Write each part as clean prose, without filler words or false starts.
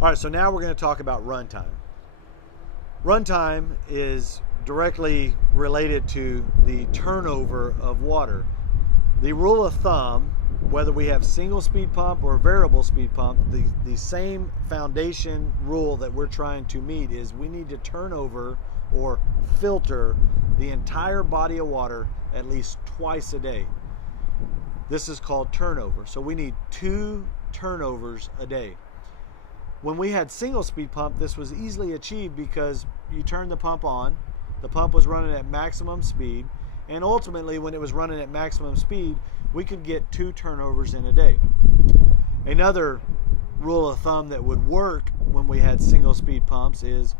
All right, so now we're going to talk about runtime. Runtime is directly related to the turnover of water. The rule of thumb, whether we have single speed pump or variable speed pump, the same foundation rule that we're trying to meet is we need to turn over or filter the entire body of water at least twice a day. This is called turnover. So we need 2 turnovers a day. When we had single speed pump, this was easily achieved because you turned the pump on, the pump was running at maximum speed, and ultimately when it was running at maximum speed, we could get 2 turnovers in a day. Another rule of thumb that would work when we had single speed pumps is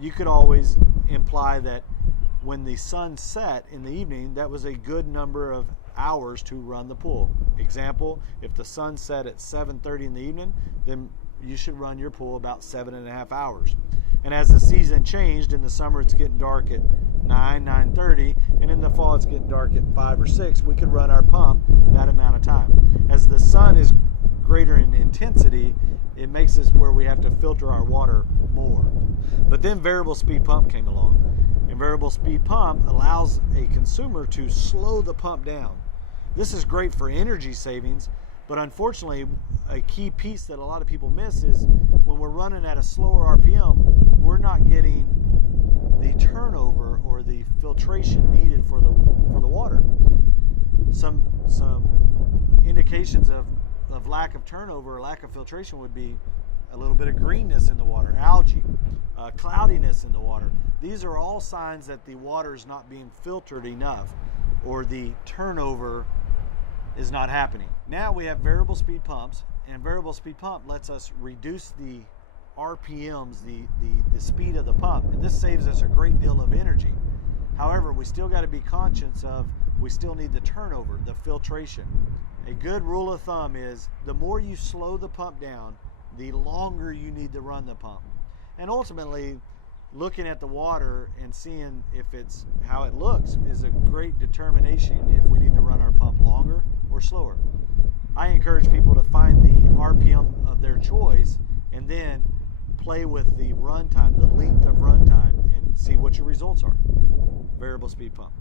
you could always imply that when the sun set in the evening, that was a good number of hours to run the pool. Example, if the sun set at 7:30 in the evening, then you should run your pool about 7.5 hours. And as the season changed, in the summer it's getting dark at 9:30, and in the fall it's getting dark at 5 or 6, we could run our pump that amount of time. As the sun is greater in intensity, it makes us where we have to filter our water more. But then variable speed pump came along. And variable speed pump allows a consumer to slow the pump down. This is great for energy savings, but unfortunately, a key piece that a lot of people miss is when we're running at a slower RPM, we're not getting the turnover or the filtration needed for the water. Some indications of lack of turnover or lack of filtration would be a little bit of greenness in the water, algae, cloudiness in the water. These are all signs that the water is not being filtered enough or the turnover is not happening. Now we have variable speed pumps, and variable speed pump lets us reduce the RPMs, the speed of the pump, and this saves us a great deal of energy. However, we still got to be conscious of we still need the turnover, the filtration. A good rule of thumb is the more you slow the pump down, the longer you need to run the pump. And ultimately, looking at the water and seeing if it's how it looks is a great determination if we need to run our pump longer or slower. I encourage people to find the RPM of their choice and then play with the runtime, the length of runtime, and see what your results are. Variable speed pump.